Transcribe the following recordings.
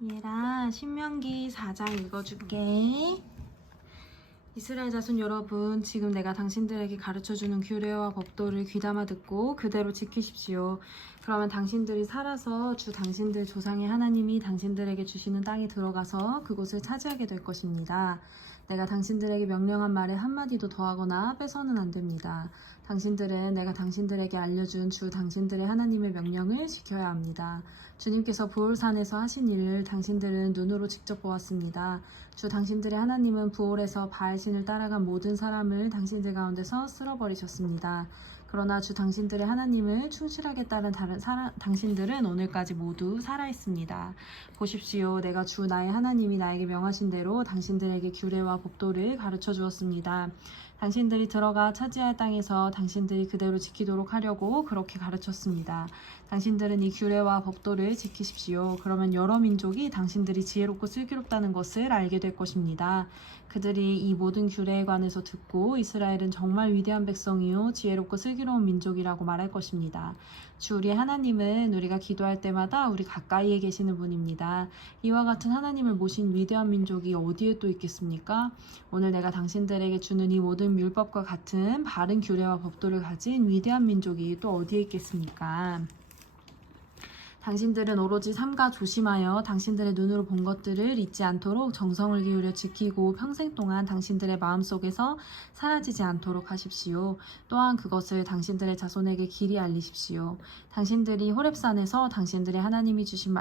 얘랑 신명기 4장 읽어줄게. 이스라엘 자손 여러분, 지금 내가 당신들에게 가르쳐주는 규례와 법도를 귀담아 듣고 그대로 지키십시오. 그러면 당신들이 살아서 주 당신들 조상의 하나님이 당신들에게 주시는 땅에 들어가서 그곳을 차지하게 될 것입니다. 내가 당신들에게 명령한 말에 한마디도 더하거나 빼서는 안 됩니다. 당신들은 내가 당신들에게 알려준 주 당신들의 하나님의 명령을 지켜야 합니다. 주님께서 부올산에서 하신 일을 당신들은 눈으로 직접 보았습니다. 주 당신들의 하나님은 부올에서 바알신을 따라간 모든 사람을 당신들 가운데서 쓸어버리셨습니다. 그러나 주 당신들의 하나님을 충실하게 따른 당신들은 오늘까지 모두 살아있습니다. 보십시오. 내가 주 나의 하나님이 나에게 명하신 대로 당신들에게 규례와 법도를 가르쳐 주었습니다. 당신들이 들어가 차지할 땅에서 당신들이 그대로 지키도록 하려고 그렇게 가르쳤습니다. 당신들은 이 규례와 법도를 지키십시오. 그러면 여러 민족이 당신들이 지혜롭고 슬기롭다는 것을 알게 될 것입니다. 그들이 이 모든 규례에 관해서 듣고 이스라엘은 정말 위대한 백성이요 지혜롭고 슬기로운 민족이라고 말할 것입니다. 주 우리의 하나님은 우리가 기도할 때마다 우리 가까이에 계시는 분입니다. 이와 같은 하나님을 모신 위대한 민족이 어디에 또 있겠습니까? 오늘 내가 당신들에게 주는 이 모든 율법과 같은 바른 규례와 법도를 가진 위대한 민족이 또 어디에 있겠습니까? 당신들은 오로지 삼가 조심하여 당신들의 눈으로 본 것들을 잊지 않도록 정성을 기울여 지키고 평생 동안 당신들의 마음속에서 사라지지 않도록 하십시오. 또한 그것을 당신들의 자손에게 길이 알리십시오. 당신들이 호렙산에서 당신들의 하나님이 주신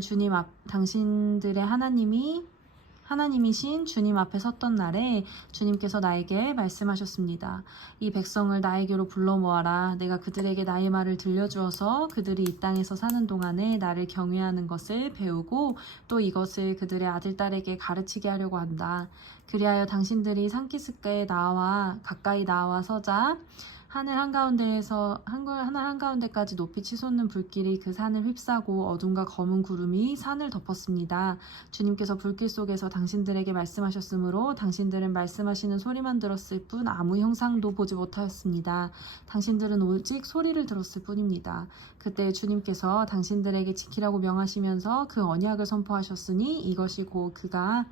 주님 앞 당신들의 하나님이신 주님 앞에 섰던 날에 주님께서 나에게 말씀하셨습니다. 이 백성을 나에게로 불러 모아라. 내가 그들에게 나의 말을 들려주어서 그들이 이 땅에서 사는 동안에 나를 경외하는 것을 배우고 또 이것을 그들의 아들, 딸에게 가르치게 하려고 한다. 그리하여 당신들이 산기슭가에 가까이 나와 서자 하늘 한가운데까지 높이 치솟는 불길이 그 산을 휩싸고 어둠과 검은 구름이 산을 덮었습니다. 주님께서 불길 속에서 당신들에게 말씀하셨으므로 당신들은 말씀하시는 소리만 들었을 뿐 아무 형상도 보지 못하였습니다. 당신들은 오직 소리를 들었을 뿐입니다. 그때 주님께서 당신들에게 지키라고 명하시면서 그 언약을 선포하셨으니 이것이 곧 그가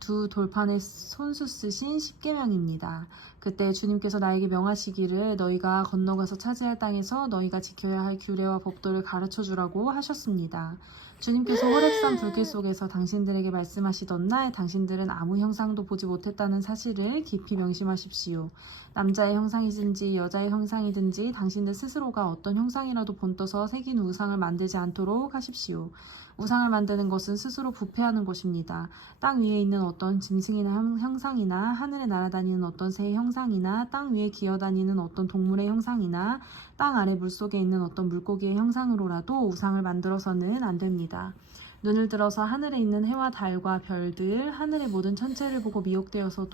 두 돌판에 손수 쓰신 십계명입니다. 그때 주님께서 나에게 명하시기를 너희가 건너가서 차지할 땅에서 너희가 지켜야 할 규례와 법도를 가르쳐 주라고 하셨습니다. 주님께서 호렙산 불길 속에서 당신들에게 말씀하시던 날 당신들은 아무 형상도 보지 못했다는 사실을 깊이 명심하십시오. 남자의 형상이든지 여자의 형상이든지 당신들 스스로가 어떤 형상이라도 본떠서 새긴 우상을 만들지 않도록 하십시오. 우상을 만드는 것은 스스로 부패하는 것입니다. 땅 위에 있는 어떤 짐승이나 형상이나 하늘에 날아다니는 어떤 새의 형상이나 땅 위에 기어다니는 어떤 동물의 형상이나 땅 아래 물속에 있는 어떤 물고기의 형상으로라도 우상을 만들어서는 안 됩니다. 눈을 들어서 하늘에 있는 해와 달과 별들, 하늘의 모든 천체를 보고 미혹되어서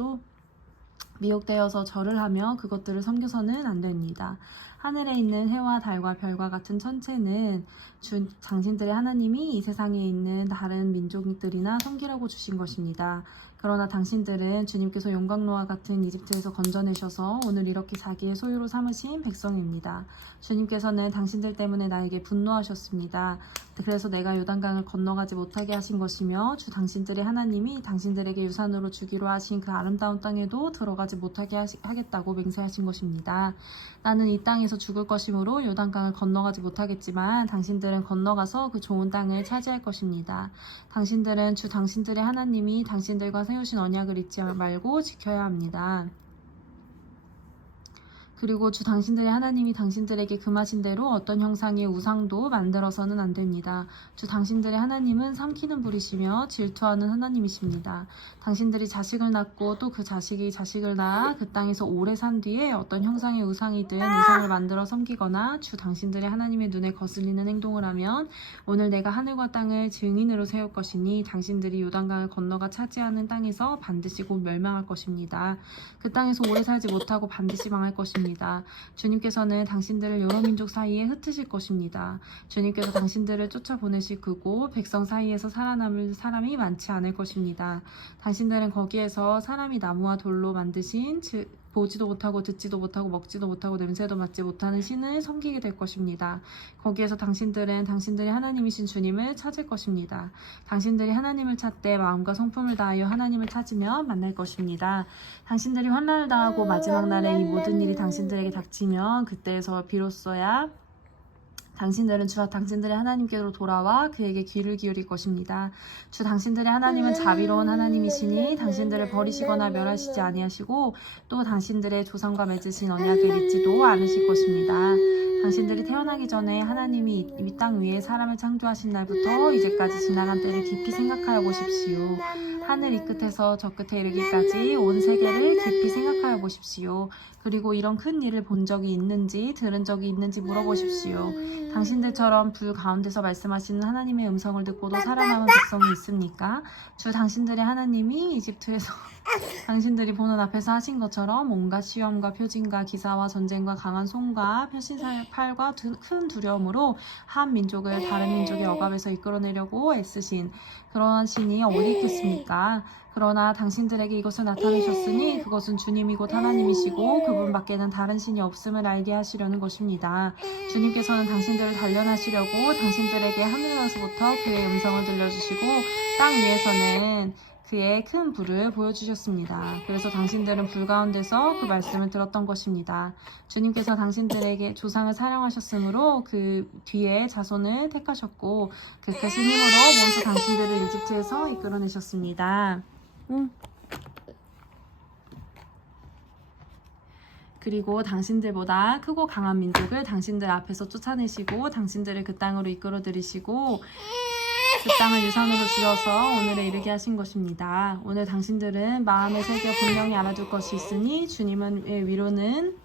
절을 하며 그것들을 섬겨서는 안 됩니다. 하늘에 있는 해와 달과 별과 같은 천체는 당신들의 하나님이 이 세상에 있는 다른 민족들이나 섬기라고 주신 것입니다. 그러나 당신들은 주님께서 용광로와 같은 이집트에서 건져내셔서 오늘 이렇게 자기의 소유로 삼으신 백성입니다. 주님께서는 당신들 때문에 나에게 분노하셨습니다. 그래서 내가 요단강을 건너가지 못하게 하신 것이며 주 당신들의 하나님이 당신들에게 유산으로 주기로 하신 그 아름다운 땅에도 들어가지 못하게 하겠다고 맹세하신 것입니다. 나는 이 땅에서 죽을 것이므로 요단강을 건너가지 못하겠지만 당신들은 건너가서 그 좋은 땅을 차지할 것입니다. 당신들은 주 당신들의 하나님이 당신들과 세우신 언약을 잊지 말고 지켜야 합니다. 그리고 주 당신들의 하나님이 당신들에게 금하신 대로 어떤 형상의 우상도 만들어서는 안 됩니다. 주 당신들의 하나님은 삼키는 불이시며 질투하는 하나님이십니다. 당신들이 자식을 낳고 또 그 자식이 자식을 낳아 그 땅에서 오래 산 뒤에 어떤 형상의 우상이든 우상을 만들어 섬기거나 주 당신들의 하나님의 눈에 거슬리는 행동을 하면 오늘 내가 하늘과 땅을 증인으로 세울 것이니 당신들이 요단강을 건너가 차지하는 땅에서 반드시 곧 멸망할 것입니다. 그 땅에서 오래 살지 못하고 반드시 망할 것입니다. 주님께서는 당신들을 여러 민족 사이에 흩으실 것입니다. 주님께서 당신들을 쫓아보내실 그곳 백성 사이에서 살아남을 사람이 많지 않을 것입니다. 당신들은 거기에서 사람이 나무와 돌로 만드신 보지도 못하고 듣지도 못하고 먹지도 못하고 냄새도 맡지 못하는 신을 섬기게 될 것입니다. 거기에서 당신들은 당신들이 하나님이신 주님을 찾을 것입니다. 당신들이 하나님을 찾되 마음과 성품을 다하여 하나님을 찾으면 만날 것입니다. 당신들이 환난을 당하고 마지막 날에 이 모든 일이 당신들에게 닥치면 그때에서 비로소야 당신들은 주 당신들의 하나님께로 돌아와 그에게 귀를 기울일 것입니다. 주 당신들의 하나님은 자비로운 하나님이시니 당신들을 버리시거나 멸하시지 아니하시고 또 당신들의 조상과 맺으신 언약을 잊지도 않으실 것입니다. 당신들이 태어나기 전에 하나님이 이 땅 위에 사람을 창조하신 날부터 이제까지 지나간 때를 깊이 생각하여 보십시오. 하늘 이 끝에서 저 끝에 이르기까지 온 세계를 깊이 생각하여 보십시오. 그리고 이런 큰 일을 본 적이 있는지 들은 적이 있는지 물어보십시오. 당신들처럼 불 가운데서 말씀하시는 하나님의 음성을 듣고도 살아남은 백성이 있습니까? 주 당신들의 하나님이 이집트에서 당신들이 보는 앞에서 하신 것처럼 온갖 시험과 표징과 기사와 전쟁과 강한 손과 표신팔과 큰 두려움으로 한 민족을 다른 민족의 억압에서 이끌어내려고 애쓰신 그러한 신이 어디 있겠습니까? 그러나 당신들에게 이것을 나타내셨으니 그것은 주님이 곧 하나님이시고 그분밖에는 다른 신이 없음을 알게 하시려는 것입니다. 주님께서는 당신들을 단련하시려고 당신들에게 하늘에서부터 그의 음성을 들려주시고 땅 위에서는 그의 큰 불을 보여주셨습니다. 그래서 당신들은 불 가운데서 그 말씀을 들었던 것입니다. 주님께서 당신들에게 조상을 사랑하셨으므로 그 뒤에 자손을 택하셨고 그 크신 힘으로 먼저 당신들을 이집트에서 이끌어내셨습니다. 그리고 당신들보다 크고 강한 민족을 당신들 앞에서 쫓아내시고 당신들을 그 땅으로 이끌어들이시고 그 땅을 유산으로 주셔서 오늘에 이르게 하신 것입니다. 오늘 당신들은 마음에 새겨 분명히 알아둘 것이 있으니 주님은 위로는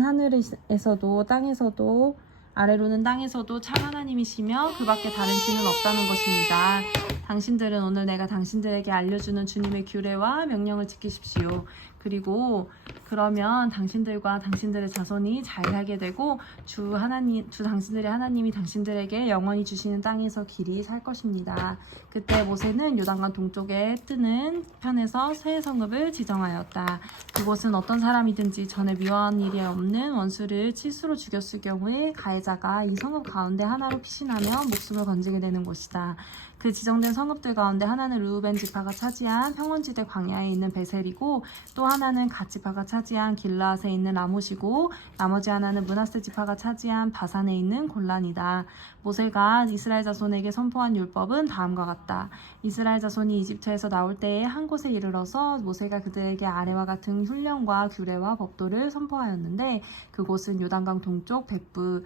하늘에서도 땅에서도 아래로는 땅에서도 참 하나님이시며 그 밖에 다른 신은 없다는 것입니다. 당신들은 오늘 내가 당신들에게 알려주는 주님의 규례와 명령을 지키십시오. 그리고 그러면 당신들과 당신들의 자손이 잘 살게 되고 주 당신들의 하나님이 당신들에게 영원히 주시는 땅에서 길이 살 것입니다. 그때 모세는 요단강 동쪽에 뜨는 편에서 새 성읍을 지정하였다. 그곳은 어떤 사람이든지 전에 미워한 일이 없는 원수를 칠수로 죽였을 경우에 가해자가 이 성읍 가운데 하나로 피신하면 목숨을 건지게 되는 곳이다. 그 지정된 성읍들 가운데 하나는 르우벤 지파가 차지한 평원지대 광야에 있는 베셀이고 또 하나는 갓 지파가 차지한 길라앗에 있는 라못이고 나머지 하나는 므낫세 지파가 차지한 바산에 있는 골란이다. 모세가 이스라엘 자손에게 선포한 율법은 다음과 같다. 이스라엘 자손이 이집트에서 나올 때에 한 곳에 이르러서 모세가 그들에게 아래와 같은 훈령과 규례와 법도를 선포하였는데 그곳은 요단강 동쪽 벳부올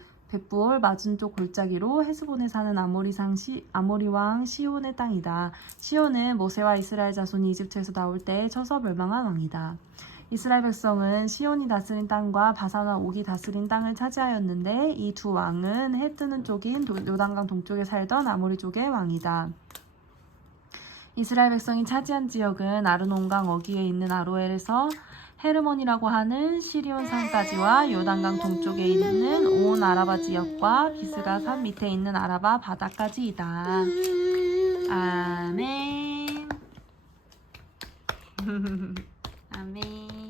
맞은 쪽 골짜기로 헤스본에 사는 아모리 왕 시온의 땅이다. 시온은 모세와 이스라엘 자손이 이집트에서 나올 때 쳐서 멸망한 왕이다. 이스라엘 백성은 시온이 다스린 땅과 바산과 옥이 다스린 땅을 차지하였는데 이 두 왕은 해 뜨는 쪽인 요단강 동쪽에 살던 아모리 쪽의 왕이다. 이스라엘 백성이 차지한 지역은 아르논강 어귀에 있는 아로엘에서 헤르몬이라고 하는 시리온 산까지와 요단강 동쪽에 있는 온 아라바 지역과 비스가 산 밑에 있는 아라바 바다까지이다. 아멘. 아멘.